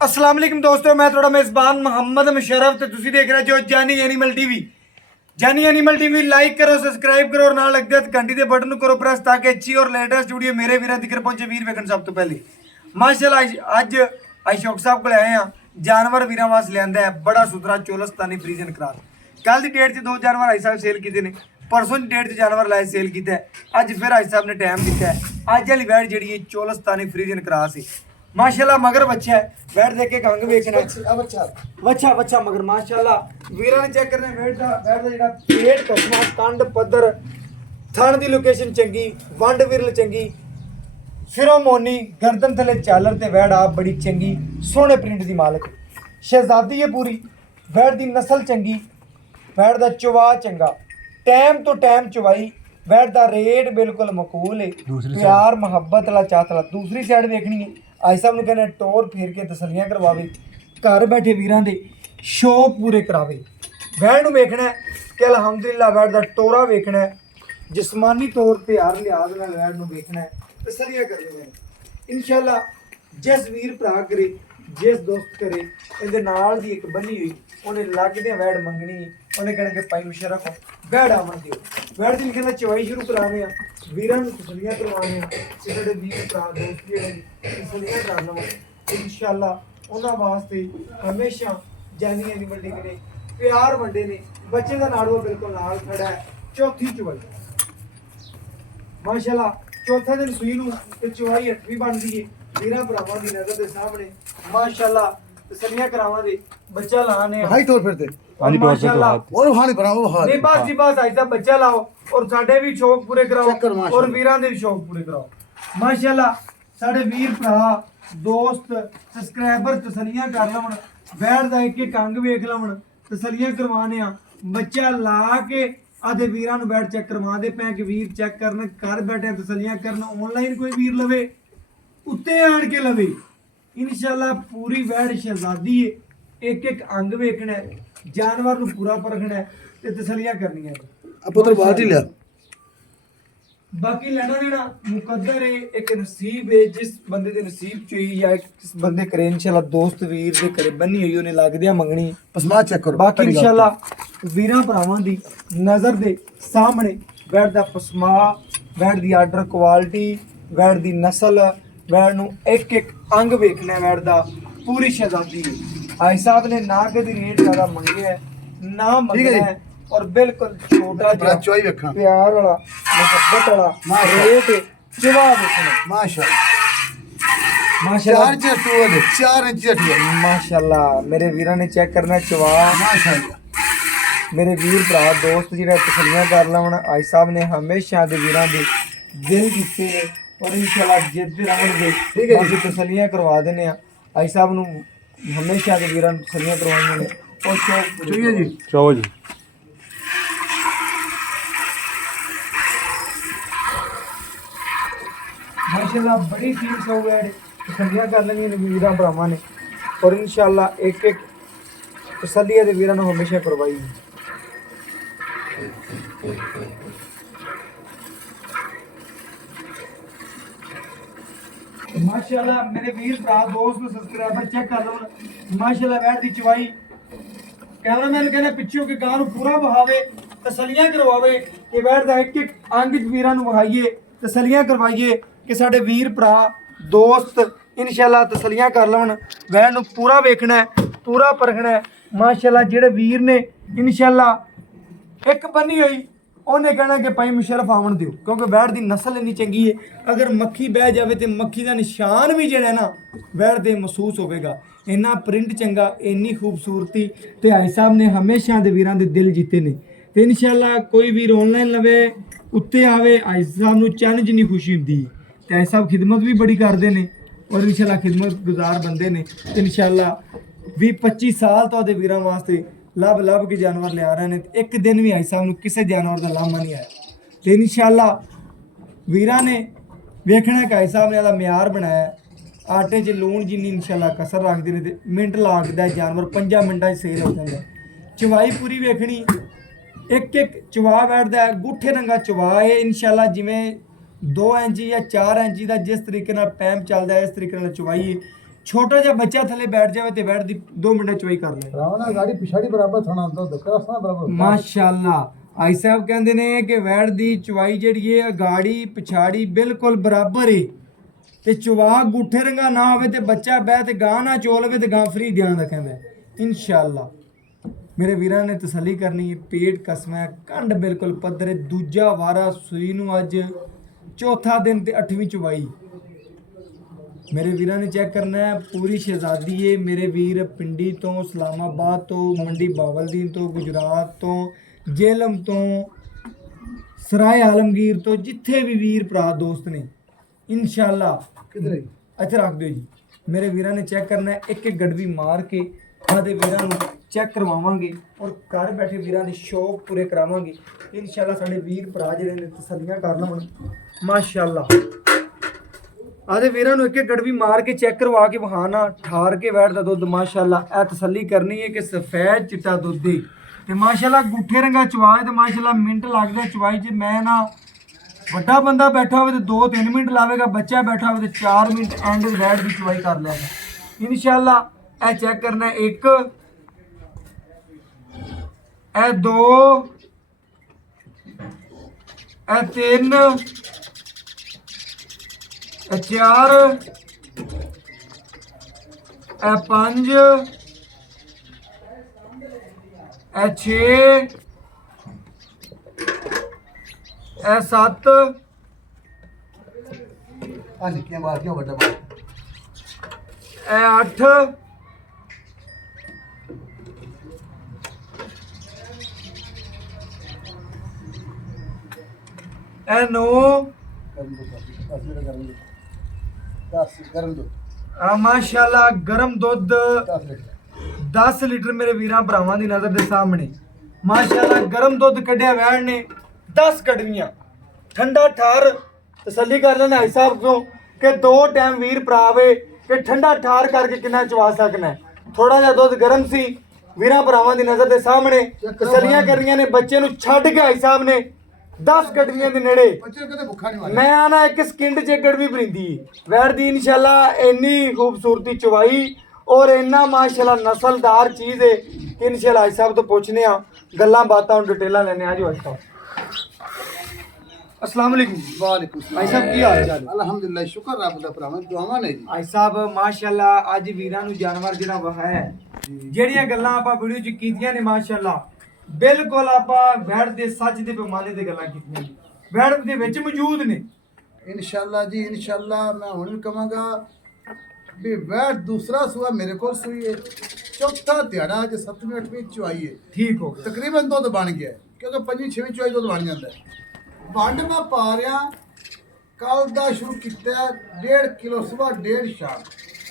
अस्सलाम वालेकुम दोस्तों, मैं थोड़ा मेज़बान मोहम्मद मुशर्रफ तो तुसी देख रहे जो जानी एनिमल टीवी। जानी एनिमल टीवी लाइक करो, सब्सक्राइब करो और नाल लगदे घंटी दे बटन करो प्रेस ताकि अच्छी और लेटेस्ट वीडियो मेरे वीरां तक पहुंचे। वीर वेखण सब तो पहले माशाल्लाह अज शौक साहब को आए हैं। जानवर वीरां वास्ते लियांदा है बड़ा सुथरा चोलस्तानी फ्रीजन क्रॉस। कल की डेट 'च दो जानवर आई साहब सेल कीते ने, परसों की डेट 'च जानवर लाए सेल किया है, अज फिर आई साहब ने टाइम दिता है। अज वाली वैट जी है चोलस्तानी फ्रीजन क्रॉस है माशाल्लाह। मगर बच्चा है वैट देख के कंग वेखना बच्चा बच्चा मगर माशाल्लाह वीरां ने चेक करना वैट दा जेड़ा पेट कसमा कंड पद्धर थण दी लोकेशन चंगी, वंड विरल चंगी, सिरों मोनी गर्दन थले चालर ते वैट आप बड़ी चंगी सोहने प्रिंट दी मालक शहजादी है पूरी। वैट दी नस्ल चंगी, वैट दा चवा चंगा, टाइम तो टाइम चवाई, वैट दा रेट बिल्कुल मकूल है, प्यार मुहब्बत वाला चाहत वाला। दूसरी साइड देखनी है आई साहब ने कहना टोर फेर के तसलियां करवावे, घर बैठे वीरां दे शौक पूरे करावे। वैट नूं वेखना है कि अलहमदुलिल्लाह वैट दा टोरा वेखना है, जिस्मानी तौर ते हर लिहाज नाल वैट नूं वेखना है, तसलियां करनी है इंशाअल्लाह। जिस वीर भरा करे जिस दोस्त करे इहदे नाल दी एक बनी हुई उन्हें लगदे वैट मंगनी, उन्हें कहना कि भाई मुशर्रफ वैट आवन दिओ। वैट दी कहना चवाई शुरू कराने आ, वीरां नूं तसलियां करवाने आ, साडे वीर भरा दोस्त जेहड़े तसलियां कराना इंशाअल्लाह। उन्हां वास्ते हमेशा जानी एनिमल टीवी ने प्यार वंडे ने। बच्चे दा नाड़ू बिल्कुल नाल खड़ा है, चौथी चवाई माशाल्लाह। चौथा दिन सूई नूं ते चवाई 8वीं बनदी है वीरां भरावां दी नज़र दे सामने माशाल्लाह। तसलियां करावां दे बच्चा लाने हाई तौर फिरते माशाल्लाह और हानी बनाओ हाल नहीं बस जी बस ऐसा बच्चा लाओ और साडे भी शौक पूरे कराओ चक्कर माशाल्लाह। और वीरां दे भी शौक पूरे कराओ माशाल्लाह। साडे वीर भरा दोस्त सब्सक्राइबर तसलियां कर लवन, बैठ दा एक एक अंग वेख लवन, तसलियां करवाने आ, बच्चा ला के आधे वीरां नूं बैठ चेक करवा दे पैं कि वीर चेक करन, घर बैठे तसलियां करन। ऑनलाइन कोई वीर लवे उत्ते आण के लवे इंशाअल्लाह। पूरी वैट शहजादी है, एक एक अंग वेखना है, जानवर नूं पूरा परखना है ते तसलियां करनियां है। पुत्र बाल्टी लिया बाकी लेना देना मुकद्दर है, एक नसीब है जिस बंदे दे नसीब च होई या किस बंदे करे इंशाअल्लाह। दोस्त वीर दे करे बनी हुई उन्हें लगदियां मंगनी पसमा चेक करो। बाकी इंशाअल्लाह वीरां भरावां दी नज़र दे सामने वैट दा पसमा, वैट दी आर्डर क्वालिटी, वैट दी नस्ल, वैट नूं एक एक अंग वेखना है। वैट दा पूरी शहजादी है। भाई साहब ने ना कदी रेट ज़्यादा मंगे है ना मंगना है और बिल्कुल छोटा बड़ा चवाई वेखा प्यार वाला मुहब्बत वाला रेट चवा देखना माशाल्लाह। माशाल्लाह 4 इंच टूल माशाल्लाह। मेरे वीरां ने चेक करना चवा माशाल्लाह। मेरे वीर भरा दोस्त जेह्ड़ा तसलियां कर लवन। आई साहब ने हमेशा दे वीरां दे दिल जीते ने और इंशाल्लाह जिद्द रहणगे बाकी तसलियां करवा देने आ। आई साहब नूं हमेशा दे वीरां नूं तसलियां करवाइयां ने और शौक चाहिए जी चलो जी माशाल्लाह बड़ी फीस हो गया तसलियां कर लेंगे वीरां भरावां ने और इंशाल्लाह एक एक तसलियां दे वीरां नूं हमेशा करवाई। माशाल्लाह मेरे वीर भरा दोस्त सब्सक्राइबर चेक कर लो माशाल्लाह। वैट दी चवाई कैमरामैन कहना पिछे के गां नूं पूरा बहावे, तसलियां करवावे कि वैट दा एक एक अंग वीरां नूं वहाइए, तसलियां करवाइए कि साडे वीर भरा दोस्त इंशाअल्लाह तसलियां कर लवन। वैट नूं पूरा वेखना है, पूरा परखना है माशाल्लाह। जेड़े वीर ने इंशाअल्लाह एक बनी हुई उन्हें कहना कि भाई मुशर्रफ आवन दिओ क्योंकि वैट दी नस्ल इन्नी चंगी है। अगर मक्खी बह जाए तो मक्खी का निशान भी जो है ना वैट दे महसूस होगा। इन्ना प्रिंट चंगा, इन्नी खूबसूरती ते आई साहब ने हमेशा दे वीरां दे दिल जीते ने। ते इंशाअल्लाह कोई वीर ऑनलाइन लवे उत्ते आवे आई साहब नूं चन्न जिन्नी खुशी हुंदी ते आई साहब खिदमत भी बड़ी करते हैं और इंशाअल्लाह खिदमत गुजार बंदे ने। इंशाअल्लाह 20-25 साल तो वीरां वास्ते लभ लभ के जानवर लिया रहे हैं। एक दिन भी आई साहब नूं किसी जानवर का लामा नहीं आया। तो इंशाअल्लाह वीरां ने वेखना कि आई साहब ने इसदा म्यार बनाया आटे च लूण जिन्नी इंशाअल्लाह कसर रखते हैं तो मिनट लागदा जानवर 5 मिनटां सेल हो जाता है। चवाई पूरी वेखनी एक एक चवा बैठता है, गुठे रंगा चवा है इंशाअल्लाह। जिमें 2 इंच या 4 इंच का जिस तरीके पैम चलता है इस तरीके चवाई है ਛੋਟਾ ਜਿਹਾ ਬੱਚਾ ਥੱਲੇ ਬੈਠ ਜਾਵੇ ਤੇ ਬੈਠ ਦੀ 2 ਮਿੰਟ ਚਵਾਈ ਕਰ ਲੈ। ਰਾਵਣਾ ਗਾੜੀ ਪਿਛਾੜੀ ਬਰਾਬਰ ਥਣਾ ਦੋ ਦਕਰਾ ਬਰਾਬਰ ਮਾਸ਼ਾਅੱਲਾ ਆਈ ਸਾਹਿਬ ਕਹਿੰਦੇ ਨੇ ਕਿ ਵੈੜ ਦੀ ਚਵਾਈ ਜਿਹੜੀ ਹੈ ਗਾੜੀ ਪਿਛਾੜੀ ਬਿਲਕੁਲ ਬਰਾਬਰ ਹੈ ਤੇ ਚਵਾ ਗੁੱਠੇ ਰੰਗਾ ਨਾ ਹੋਵੇ ਤੇ ਬੱਚਾ ਬਹਿ ਤੇ ਗਾਂ ਨਾ ਚੋਲਵੇ ਤੇ ਗਾਂ ਫਰੀ ਧਿਆਨ ਰੱਖਦਾ ਇਨਸ਼ਾਅੱਲਾ। ਮੇਰੇ ਵੀਰਾਂ ਨੇ ਤਸੱਲੀ ਕਰਨੀ ਹੈ, ਪੇਟ ਕਸਮਾ ਹੈ, ਕੰਡ ਬਿਲਕੁਲ ਪੱਧਰ ਹੈ, ਦੂਜਾ ਵਾਰਾ ਸੂਈ ਨੂੰ ਅੱਜ ਚੌਥਾ ਦਿਨ ਤੇ 8ਵੀਂ ਚਵਾਈ। ਮੇਰੇ ਵੀਰਾਂ ਨੇ ਚੈੱਕ ਕਰਨਾ ਹੈ, ਪੂਰੀ ਸ਼ਹਿਜ਼ਾਦੀ ਹੈ। ਮੇਰੇ ਵੀਰ ਪਿੰਡੀ ਤੋਂ, ਇਸਲਾਮਾਬਾਦ ਤੋਂ, ਮੰਡੀ ਬਾਵਲਦੀਨ ਤੋਂ, ਗੁਜਰਾਤ ਤੋਂ, ਜੇਲਮ ਤੋਂ, ਸਰਾਏ ਆਲਮਗੀਰ ਤੋਂ, ਜਿੱਥੇ ਵੀ ਵੀਰ ਭਰਾ ਦੋਸਤ ਨੇ ਇਨਸ਼ਾਅੱਲਾ ਕਿਧਰ ਹੈ ਇੱਥੇ ਰੱਖ ਦਿਓ ਜੀ। ਮੇਰੇ ਵੀਰਾਂ ਨੇ ਚੈੱਕ ਕਰਨਾ ਹੈ, ਇੱਕ ਇੱਕ ਗੜਵੀ ਮਾਰ ਕੇ ਆਦੇ ਵੀਰਾਂ ਨੂੰ ਚੈੱਕ ਕਰਵਾਵਾਂਗੇ ਔਰ ਘਰ ਬੈਠੇ ਵੀਰਾਂ ਦੇ ਸ਼ੌਕ ਪੂਰੇ ਕਰਾਵਾਂਗੇ ਇਨਸ਼ਾਅੱਲਾ। ਸਾਡੇ ਵੀਰ ਭਰਾ ਜਿਹੜੇ ਨੇ ਤਸੱਲੀਆਂ ਕਰ ਲਵਣ ਮਾਸ਼ਾਅੱਲਾ। ਆਦੇ ਵੀਰਾਂ ਨੂੰ ਇੱਕ ਇੱਕ ਗੜਵੀ ਮਾਰ ਕੇ ਚੈੱਕ ਕਰਵਾ ਕੇ ਵਹਾਣਾ ਠਾਰ ਕੇ ਬੈਠਦਾ ਦੁੱਧ ਮਾਸ਼ਾਅੱਲਾ। ਇਹ ਤਸੱਲੀ ਕਰਨੀ ਹੈ ਕਿ ਸਫੈਦ ਚਿੱਟਾ ਦੁੱਧ ਹੈ ਤੇ ਮਾਸ਼ਾਅੱਲਾ ਗੁੱਠੇ ਰੰਗਾ ਚਵਾਏ ਤੇ ਮਾਸ਼ਾਅੱਲਾ ਮਿੰਟ ਲੱਗਦਾ ਚਵਾਈ 'ਚ। ਮੈਂ ਨਾ ਵੱਡਾ ਬੰਦਾ ਬੈਠਾ ਹੋਵੇ ਤੇ 2-3 ਮਿੰਟ ਲਾਵੇਗਾ, ਬੱਚਾ ਬੈਠਾ ਹੋਵੇ ਤੇ 4 ਮਿੰਟ ਐਂਡ ਬੈਠ ਦੀ ਚਵਾਈ ਕਰ ਲਿਆਗਾ ਇਨਸ਼ਾਅੱਲਾ। ਇਹ ਚੈੱਕ ਕਰਨਾ 1 ਇਹ 2 ਇਹ 3 ਇਹ 4 ਇਹ 5 ਇਹ 6 ਇਹ 7 ਆ ਨਿੱਕੀਆਂ ਮਾਰ ਕੇ ਵੱਡਾ ਮਾਰ ਇਹ 8 ਇਹ 9 ਗਰਮ ਦੋ ਆ ਮਾਸ਼ਾਅੱਲਾ ਗਰਮ ਦੁੱਧ 10 ਲੀਟਰ 10 ਲੀਟਰ ਮੇਰੇ ਵੀਰਾਂ ਭਰਾਵਾਂ ਦੀ ਨਜ਼ਰ ਦੇ ਸਾਹਮਣੇ ਮਾਸ਼ਾਅੱਲਾ ਗਰਮ ਦੁੱਧ ਕੱਢਿਆ ਵੈਣ ਨੇ 10 ਕੜਵੀਆਂ ਠੰਡਾ ਠਾਰ। ਤਸੱਲੀ ਕਰ ਲੈਣਾ ਹਿਸਾਬ ਤੋਂ ਕਿ 2 ਟਾਈਮ ਵੀਰ ਭਰਾਵੇ ਕਿ ਠੰਡਾ ਠਾਰ ਕਰਕੇ ਕਿੰਨਾ ਚਵਾ ਸਕਣਾ। ਥੋੜਾ ਜਿਹਾ ਦੁੱਧ ਗਰਮ ਸੀ ਵੀਰਾਂ ਭਰਾਵਾਂ ਦੀ ਨਜ਼ਰ ਦੇ ਸਾਹਮਣੇ ਤਸੱਲੀਆਂ ਕਰਨੀਆਂ ਨੇ। ਬੱਚੇ ਨੂੰ ਛੱਡ ਕੇ ਹਿਸਾਬ ਨੇ 10 ਕੜਵੀਆਂ ਦੇ ਨੇੜੇ ਬੱਚੇ ਨੂੰ ਕਦੇ ਭੁੱਖਾ ਨਹੀਂ ਮਾਰਿਆ। ਮੈਂ ਆਣਾ ਇੱਕ ਸਕਿੰਟ 'ਚ ਗੜਵੀ ਭਰਿੰਦੀ ਵੈੜ ਦੀ ਇਨਸ਼ਾਅੱਲਾ। ਇੰਨੀ ਖੂਬਸੂਰਤੀ ਚਵਾਈ ਔਰ ਇੰਨਾ ਮਾਸ਼ਾਅੱਲਾ ਨਸਲਦਾਰ ਚੀਜ਼ ਹੈ ਕਿ ਇਨਸ਼ਾਅੱਲਾ ਭਾਈ ਸਾਹਿਬ ਤੋਂ ਪੁੱਛਨੇ ਆ ਗੱਲਾਂ ਬਾਤਾਂ ਹੁਣ ਡਿਟੇਲਾਂ ਲੈਣੇ ਆ। ਜੋ ਅੱਛਾ अस्सलाम वालेकुम। ਵਾਲੇਕੁਮ ਭਾਈ ਸਾਹਿਬ ਕੀ ਹਾਲ ਚਾਲ ਹੈ? ਅਲਹਮਦੁਲਿਲਾ ਸ਼ੁਕਰ ਰੱਬ ਦਾ ਭਰਾਵਾਂ ਦੁਆਵਾਂ ਨੇ ਜੀ। ਭਾਈ ਸਾਹਿਬ ਮਾਸ਼ਾਅੱਲਾ ਅੱਜ ਵੀਰਾਂ ਨੂੰ ਜਾਨਵਰ ਜਿਹੜਾ ਵਹਾ ਹੈ ਜਿਹੜੀਆਂ ਗੱਲਾਂ ਆਪਾਂ ਵੀਡੀਓ 'ਚ ਕੀਤੀਆਂ ਨੇ ਮਾਸ਼ਾਅੱਲਾ ਬਿਲਕੁਲ ਆਪਾਂ ਵੈੜ ਦੇ ਸੱਚ ਦੇ ਪੈਮਾਨੇ ਤੇ ਗੱਲਾਂ ਕੀਤੀਆਂ ਨੇ, ਵੈੜ ਦੇ ਵਿੱਚ ਮੌਜੂਦ ਨੇ ਇਨਸ਼ਾਅੱਲਾ ਜੀ ਇਨਸ਼ਾਅੱਲਾ। ਮੈਂ ਹੁਣ ਵੀ ਕਹਾਂਗਾ ਵੀ ਵੈੜ ਦੂਸਰਾ ਸੂਆ ਮੇਰੇ ਕੋਲ ਸੂਈ ਹੈ, ਚੌਥਾ ਦਿਹਾੜਾ ਅੱਜ 7ਵੀਂ 8ਵੀਂ ਚੁਆਈ ਹੈ। ਠੀਕ ਹੋ ਗਿਆ ਤਕਰੀਬਨ ਦੁੱਧ ਬਣ ਗਿਆ ਹੈ, ਕਿਉਂਕਿ 5ਵੀਂ 6ਵੀਂ ਚੁਆਈ ਦੁੱਧ ਬਣ ਜਾਂਦਾ ਹੈ। ਵੰਡ ਮੈਂ ਪਾ ਰਿਹਾ ਕੱਲ ਦਾ ਸ਼ੁਰੂ ਕੀਤਾ 1.5 ਕਿਲੋ ਸਵੇਰ 1.5 ਸ਼ਾਮ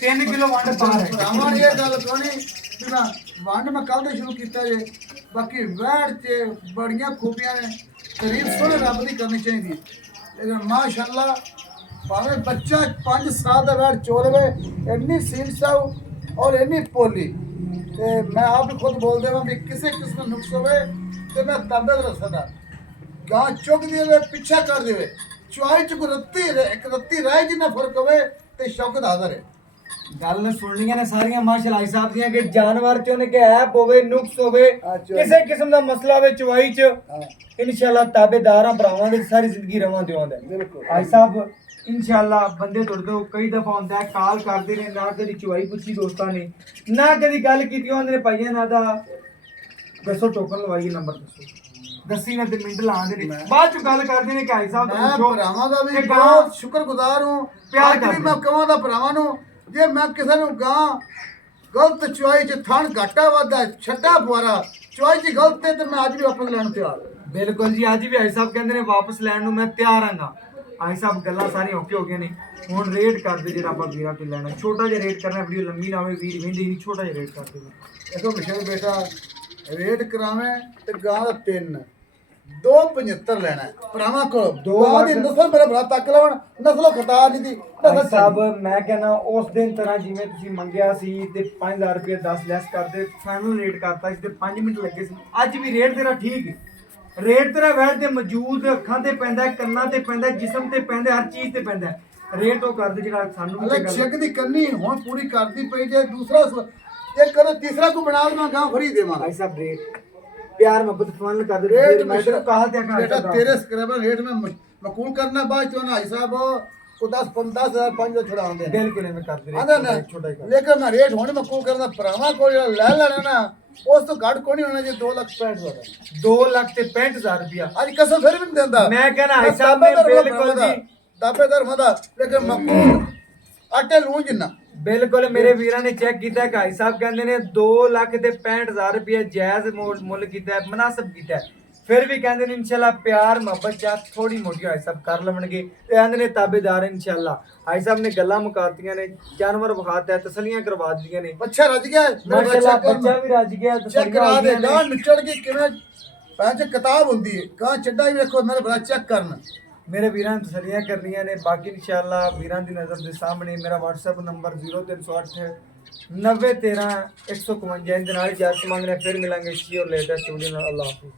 3 ਕਿਲੋ ਵੰਡ ਪਾ ਰਹੇ ਭਰਾਵਾਂ ਨੇ ਇਹ ਗੱਲ ਕਹਣੀ ਕਿ ਨਾ ਵੰਡ ਮੈਂ ਕੱਲ ਦਾ ਸ਼ੁਰੂ ਕੀਤਾ ਜੇ। ਬਾਕੀ ਵੈੜ 'ਚ ਬੜੀਆਂ ਖੂਬੀਆਂ ਨੇ, ਤਾਰੀਫ ਸੋਹਣੇ ਰੱਬ ਦੀ ਕਰਨੀ ਚਾਹੀਦੀ ਹੈ। ਲੇਕਿਨ ਮਾਸ਼ਾਅੱਲਾ ਭਾਵੇਂ ਬੱਚਾ 5 ਸਾਲ ਦਾ ਵੈੜ ਚੋਲਵੇ ਇੰਨੀ ਸੀਲ ਸਾਊ ਔਰ ਇੰਨੀ ਪੋਲੀ ਤੇ ਮੈਂ ਆਪ ਵੀ ਖੁਦ ਬੋਲ ਦੇਵਾਂ ਵੀ ਕਿਸੇ ਕਿਸਮ ਦਾ ਨੁਕਸ ਹੋਵੇ ਤੇ ਮੈਂ ਤਬਦ ਰਸਦਾ ਗਾਂ ਚੁੱਕ ਦੇਵੇ ਪਿੱਛਾ ਕਰ ਦੇਵੇ ਚੁਆਈ ਚ ਇੱਕ ਰੱਤੀ ਰਾਏ ਜਿੰਨਾ ਫਰਕ ਹੋਵੇ ਤੇ ਸ਼ੌਕਤ ਹਾਜ਼ਰ ਹੈ। ਗੱਲ ਸੁਣਨੀਆਂ ਨੇ ਸਾਰੀਆਂ ਮਾਸ਼ਾਅੱਲਾ ਭਾਈ ਸਾਹਿਬ ਦੀਆਂ ਕਿ ਜਾਨਵਰ ਚ ਉਹਨੇ ਕਿ ਐਪ ਹੋਵੇ ਨੁਕਸ ਹੋਵੇ ਕਿਸੇ ਕਿਸਮ ਦਾ ਮਸਲਾ ਹੋਵੇ ਚਵਾਈ ਚ ਇਨਸ਼ਾਅੱਲਾ ਤਾਬੇਦਾਰਾਂ ਭਰਾਵਾਂ ਦੇ ਸਾਰੀ ਜ਼ਿੰਦਗੀ ਰਵਾਂ ਦਿਵਾਉਂਦਾ ਬਿਲਕੁਲ ਭਾਈ ਸਾਹਿਬ ਇਨਸ਼ਾਅੱਲਾ। ਬੰਦੇ ਤੁਹਾਡੇ ਤੋਂ ਕਈ ਦਫਾ ਹੁੰਦਾ ਹੈ ਕਾਲ ਕਰਦੇ ਨੇ ਨਾ ਕਦੀ ਚਵਾਈ ਪੁੱਛੀ ਦੋਸਤਾਂ ਨੇ ਨਾ ਕਦੀ ਗੱਲ ਕੀਤੀ ਹੁੰਦੇ ਨੇ ਭਾਈਆਂ ਨਾਲ ਦਾ ਦੱਸੋ ਟੋਕਨ ਲਵਾਈਏ ਨੰਬਰ ਦੱਸੀ ਨਾ ਤੇ ਮਿੰਟ ਲਾਉਂਦੇ ਨੇ ਬਾਅਦ ਚ ਗੱਲ ਕਰਦੇ ਨੇ ਕਿ ਭਾਈ ਸਾਹਿਬ ਮੈਂ ਪੁੱਛੋ ਭਰਾਵਾਂ ਦਾ ਵੀ ਕਿ ਗਾਂ ਬਹੁਤ ਸ਼ੁਕਰਗੁਜ਼ਾਰ ਹੂੰ। ਪਿਆਰ ਅੱਜ ਵੀ ਕਰਦੇ ਮੈਂ ਕਹਾਂ ਦਾ ਭਰਾਵਾਂ ਨੂੰ ਜੇ ਮੈਂ ਕਿਸੇ ਨੂੰ ਗਾਂ ਗਲਤ ਚੁਆਈ ਚ ਥਣ ਘਾਟਾ ਵਾਦਾ ਛੱਡਾ ਪੁਆਰਾ ਚੁਆਈ ਚ ਗਲਤ ਹੈ ਤੇ ਮੈਂ ਅੱਜ ਵੀ ਵਾਪਸ ਲੈਣ ਨੂੰ ਤਿਆਰ ਹਾਂ। ਬਿਲਕੁਲ ਜੀ ਅੱਜ ਵੀ ਭਾਈ ਸਾਹਿਬ ਕਹਿੰਦੇ ਨੇ ਵਾਪਸ ਲੈਣ ਨੂੰ ਮੈਂ ਤਿਆਰ ਹਾਂਗਾ। ਭਾਈ ਸਾਹਿਬ ਗੱਲਾਂ ਸਾਰੀਆਂ ਓਕੇ ਹੋ ਗਈਆਂ ਨੇ। ਹੁਣ ਰੇਟ ਕਰਦੇ ਜਿਹੜਾ ਆਪਾਂ ਵੀਰਾਂ ਤੋਂ ਲੈਣਾ ਛੋਟਾ ਜਿਹਾ ਰੇਟ ਕਰਨਾ, ਵੀਡੀਓ ਲੰਮੀ ਨਾ ਹੋਵੇ, ਵੀਰ ਵੇਂਦੇ ਨਹੀਂ, ਛੋਟਾ ਜਿਹਾ ਰੇਟ ਕਰਦੇ ਨੇ। ਦੇਖੋ ਮਿਸ਼ਰ ਬੇਟਾ ਰੇਟ ਕਰਾਵੇਂ ਤੇ ਗਾਂ ਦਾ 2.75 ਲੈਣਾ ਹੈ ਭਰਾਵਾਂ ਕੋਲ। ਗਾਂ ਦੀ ਨਸਲ ਮੇਰੇ ਭਰਾ ਤੱਕ ਲਵਣ ਨਸਲੋਂ ਖਤਾ ਨਹੀਂ ਦੀ ਭਾਈ ਸਾਹਿਬ ਮੈਂ ਕਹਿੰਦਾ ਉਸ ਦਿਨ ਤਰ੍ਹਾਂ ਜਿਵੇਂ ਤੁਸੀਂ ਮੰਗਿਆ ਸੀ ਤੇ 5000 ਰੁਪਏ 10 ਲੈਸ ਕਰਦੇ ਫਾਈਨਲ ਰੇਟ ਕਰਤਾ ਸੀ ਤੇ 5 ਮਿੰਟ ਲੱਗੇ ਸੀ। ਅੱਜ ਵੀ ਰੇਟ ਤੇਰਾ ਠੀਕ ਹੈ, ਰੇਟ ਤੇਰਾ ਵੈਟ ਤੇ ਮੌਜੂਦ, ਅੱਖਾਂ ਤੇ ਪੈਂਦਾ, ਕੰਨਾਂ ਤੇ ਪੈਂਦਾ, ਜਿਸਮ ਤੇ ਪੈਂਦਾ, ਹਰ ਚੀਜ਼ ਤੇ ਪੈਂਦਾ। ਰੇਟ ਉਹ ਕਰਦੇ ਜਿਹੜਾ ਸਾਨੂੰ ਵੀ ਅਲੇ ਤੇ ਗੱਲ- ਚੈੱਕ ਦੀ ਕਰਨੀ ਹੁਣ ਪੂਰੀ ਕਰਦੀ ਪਈ ਜੇ ਦੂਸਰਾ ਇਹ ਕਰੋ ਤੀਸਰਾ ਕੋ ਬਣਾ ਦੇਣਾ ਗਾਂ ਫਰੀ ਦੇਵਾਂਗਾ भाई साहब रेट प्यार मोहब्बत फन कर दे रेट मैं तो कहा था बेटा तेरे स्क्रैबर रेट में मकूल करना बाद तो ना हिसाब को 10-15,000 5 छुड़ा आंदे बिल्कुल मैं कर दे आंदा ना छोटा ही कर लेकिन मैं रेट होने मकूल करना भरावा को ले लेना ना उस तो घट को नहीं होना जे 2,65,000 2,65,000 रुपया आज कसम फिर भी नहीं देंदा मैं कहना हिसाब में बिल्कुल जी दाबेदार मदा लेकिन मकूल आटे लूं जिन्ना ਬਿਲਕੁਲ ਮੇਰੇ ਵੀਰਾਂ ਨੇ ਚੈੱਕ ਕੀਤਾ ਭਾਈ ਸਾਹਿਬ ਕਹਿੰਦੇ ਨੇ 2,65,000 ਰੁਪਏ ਜਾਇਜ਼ ਮੁੱਲ ਕੀਤਾ ਹੈ ਮਨਾਸਬ ਕੀਤਾ ਹੈ ਫਿਰ ਵੀ ਕਹਿੰਦੇ ਨੇ ਇਨਸ਼ਾਅੱਲਾ ਪਿਆਰ ਮੁਹੱਬਤ ਜਾਂ ਥੋੜੀ ਮੋਟੀ ਭਾਈ ਸਾਹਿਬ ਕਰ ਲਵਣਗੇ ਤੇ ਕਹਿੰਦੇ ਨੇ ਤਾਬੇਦਾਰ ਇਨਸ਼ਾਅੱਲਾ ਭਾਈ ਸਾਹਿਬ ਨੇ ਗੱਲਾਂ ਮੁਕਾਤੀਆਂ ਨੇ ਜਾਨਵਰ ਵਿਖਾਤਾ ਤਸਲੀਆਂ ਕਰਵਾ ਦਿੱਤੀਆਂ ਨੇ ਬੱਚਾ ਰੱਜ ਗਿਆ ਮਾਸ਼ਾਅੱਲਾ ਬੱਚਾ ਵੀ ਰੱਜ ਗਿਆ ਚੈੱਕ ਕਰਾ ਦੇ ਗਾਂ ਨਿਚੜ ਕੇ ਕਿਵੇਂ ਪੈਂਚ ਕਿਤਾਬ ਹੁੰਦੀ ਹੈ ਗਾਂ ਚੱਡਾ ਵੀ ਵੇਖੋ ਮੇਰੇ ਬੜਾ ਚੈੱਕ ਕਰਨ ਮੇਰੇ ਵੀਰਾਂ ਨੂੰ ਤਸਲੀਆਂ ਕਰਨੀਆਂ ਨੇ ਬਾਕੀ ਇਨਸ਼ਾਅੱਲਾ ਵੀਰਾਂ ਦੀ ਨਜ਼ਰ ਦੇ ਸਾਹਮਣੇ ਮੇਰਾ WhatsApp ਨੰਬਰ 0308 9013 151 ਦੇ ਨਾਲ ਇਜਾਜ਼ਤ ਮੰਗ ਰਹੇ ਫਿਰ ਮਿਲਾਂਗੇ ਸੀ ਔਰ ਲੇਟੈਸਟ ਵੀਡੀਓ ਨਾਲ ਅੱਲਾਹ ਹਾਫਿਜ਼।